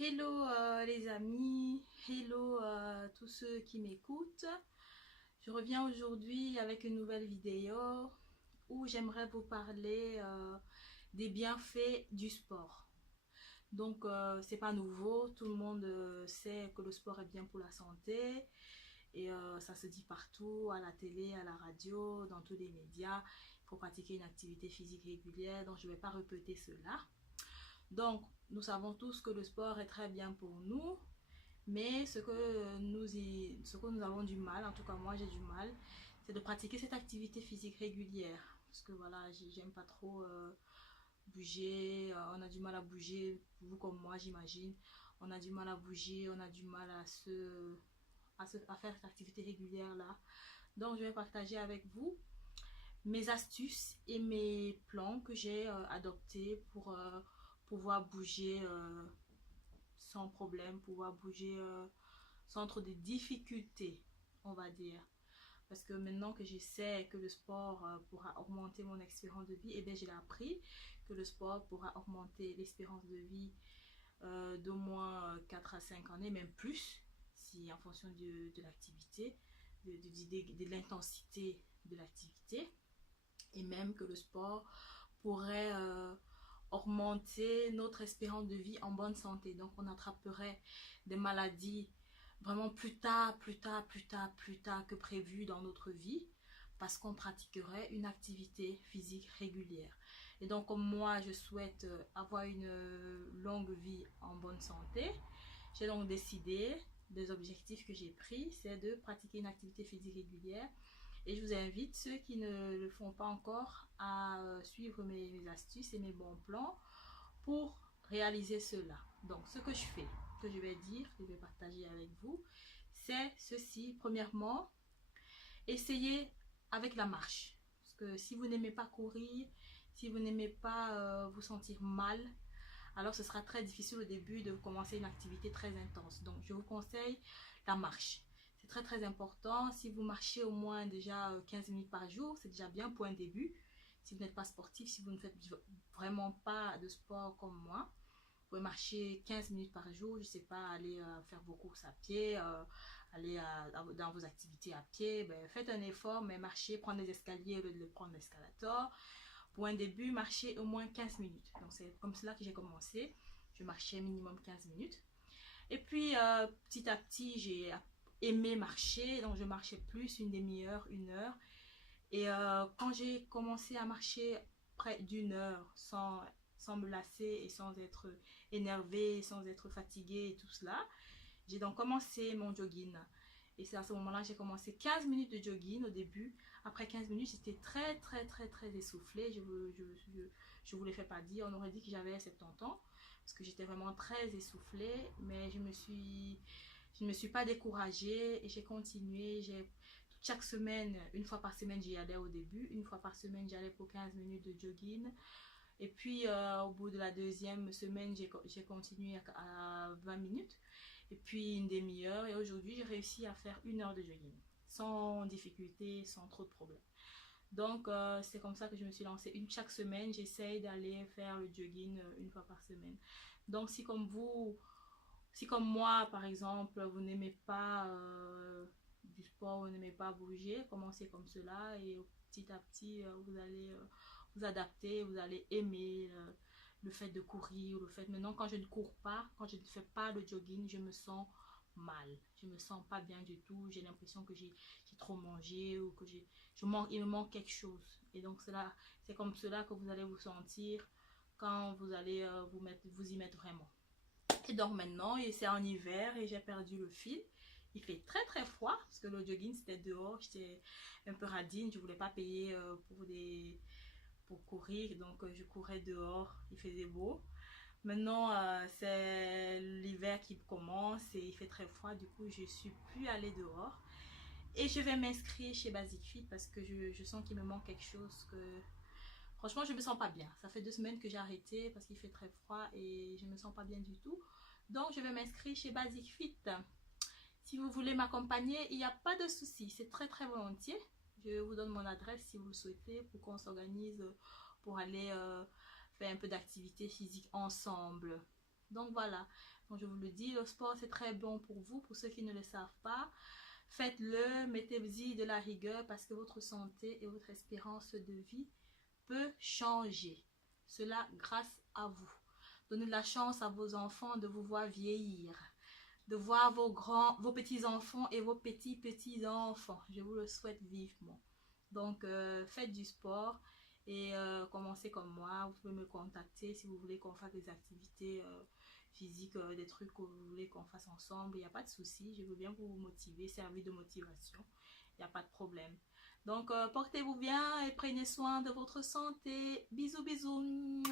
Hello les amis, hello tous ceux qui m'écoutent. Je reviens aujourd'hui avec une nouvelle vidéo où j'aimerais vous parler des bienfaits du sport. Donc c'est pas nouveau, tout le monde sait que le sport est bien pour la santé et ça se dit partout, à la télé, à la radio, dans tous les médias. Il faut pratiquer une activité physique régulière, donc je ne vais pas répéter cela. Donc, nous savons tous que le sport est très bien pour nous, mais ce que nous avons du mal, en tout cas moi j'ai du mal, c'est de pratiquer cette activité physique régulière. Parce que voilà, j'aime pas trop bouger, on a du mal à bouger, vous comme moi j'imagine, on a du mal à bouger, on a du mal à faire cette activité régulière là. Donc je vais partager avec vous mes astuces et mes plans que j'ai adoptés pour pouvoir bouger sans problème, pouvoir bouger sans trop de difficultés, on va dire. Parce que maintenant que je sais que le sport pourra augmenter mon espérance de vie, et bien j'ai appris que le sport pourra augmenter l'espérance de vie d'au moins 4 à 5 années, même plus, si en fonction de l'activité, de l'intensité de l'activité, et même que le sport pourrait augmenter notre espérance de vie en bonne santé. Donc on attraperait des maladies vraiment plus tard que prévu dans notre vie parce qu'on pratiquerait une activité physique régulière. Et donc comme moi je souhaite avoir une longue vie en bonne santé, j'ai donc décidé, des objectifs que j'ai pris, c'est de pratiquer une activité physique régulière. Et je vous invite, ceux qui ne le font pas encore, à suivre mes astuces et mes bons plans pour réaliser cela. Donc, ce que je fais, que je vais dire, que je vais partager avec vous, c'est ceci. Premièrement, essayez avec la marche. Parce que si vous n'aimez pas courir, si vous n'aimez pas vous sentir mal, alors ce sera très difficile au début de commencer une activité très intense. Donc, je vous conseille la marche. C'est très important. Si vous marchez au moins déjà 15 minutes par jour, c'est déjà bien pour un début. Si vous n'êtes pas sportif, si vous ne faites vraiment pas de sport comme moi, vous pouvez marcher 15 minutes par jour. Je ne sais pas, aller faire vos courses à pied, aller dans vos activités à pied. Ben, faites un effort, mais marchez, prenez des escaliers au lieu de le prendre l'escalator. Pour un début, marcher au moins 15 minutes. Donc c'est comme cela que j'ai commencé. Je marchais minimum 15 minutes. Et puis petit à petit, j'ai aimé marcher. Donc je marchais plus, une demi-heure, une heure. Et quand j'ai commencé à marcher près d'une heure sans me lasser et sans être énervée, sans être fatiguée et tout cela, j'ai donc commencé mon jogging. Et c'est à ce moment-là que j'ai commencé 15 minutes de jogging au début. Après 15 minutes, j'étais très essoufflée. Je vous le fais pas dire. On aurait dit que j'avais 70 ans. Parce que j'étais vraiment très essoufflée. Mais je ne me suis pas découragée. Et j'ai continué. Chaque semaine, une fois par semaine, j'y allais au début. Une fois par semaine, j'allais pour 15 minutes de jogging. Et puis, au bout de la deuxième semaine, j'ai continué à 20 minutes. Et puis, une demi-heure. Et aujourd'hui, j'ai réussi à faire une heure de jogging. Sans difficulté, sans trop de problèmes. Donc, c'est comme ça que je me suis lancée. Chaque semaine, j'essaye d'aller faire le jogging une fois par semaine. Donc, si comme moi, par exemple, vous n'aimez pas du sport, vous n'aimez pas bouger, commencez comme cela et petit à petit, vous allez vous adapter, vous allez aimer le fait de courir, le fait maintenant quand je ne cours pas, quand je ne fais pas le jogging, je me sens mal, je me sens pas bien du tout, j'ai l'impression que j'ai trop mangé ou que il me manque quelque chose. Et donc c'est comme cela que vous allez vous sentir quand vous allez vous y mettre vraiment. Et donc maintenant, c'est en hiver et j'ai perdu le fil. Il fait très froid parce que le jogging c'était dehors. J'étais un peu radine, je voulais pas payer pour courir. Donc je courais dehors, il faisait beau. Maintenant, c'est l'hiver qui commence et il fait très froid. Du coup, je suis plus allée dehors. Et je vais m'inscrire chez Basic Fit parce que je sens qu'il me manque quelque chose que... Franchement, je me sens pas bien. Ça fait 2 semaines que j'ai arrêté parce qu'il fait très froid et je me sens pas bien du tout. Donc, je vais m'inscrire chez Basic Fit. Si vous voulez m'accompagner, il n'y a pas de souci. C'est très volontiers. Je vous donne mon adresse si vous le souhaitez pour qu'on s'organise pour aller faire un peu d'activité physique ensemble. Donc voilà. Donc je vous le dis, le sport c'est très bon pour vous. Pour ceux qui ne le savent pas, faites-le, mettez-y de la rigueur parce que votre santé et votre espérance de vie peut changer. Cela grâce à vous. Donnez de la chance à vos enfants de vous voir vieillir, de voir vos petits-enfants et vos petits-petits-enfants. Je vous le souhaite vivement. Donc, faites du sport et commencez comme moi. Vous pouvez me contacter si vous voulez qu'on fasse des activités physiques, des trucs que vous voulez qu'on fasse ensemble. Il n'y a pas de souci. Je veux bien vous motiver, servir de motivation. Il n'y a pas de problème. Donc, portez-vous bien et prenez soin de votre santé. Bisous, bisous.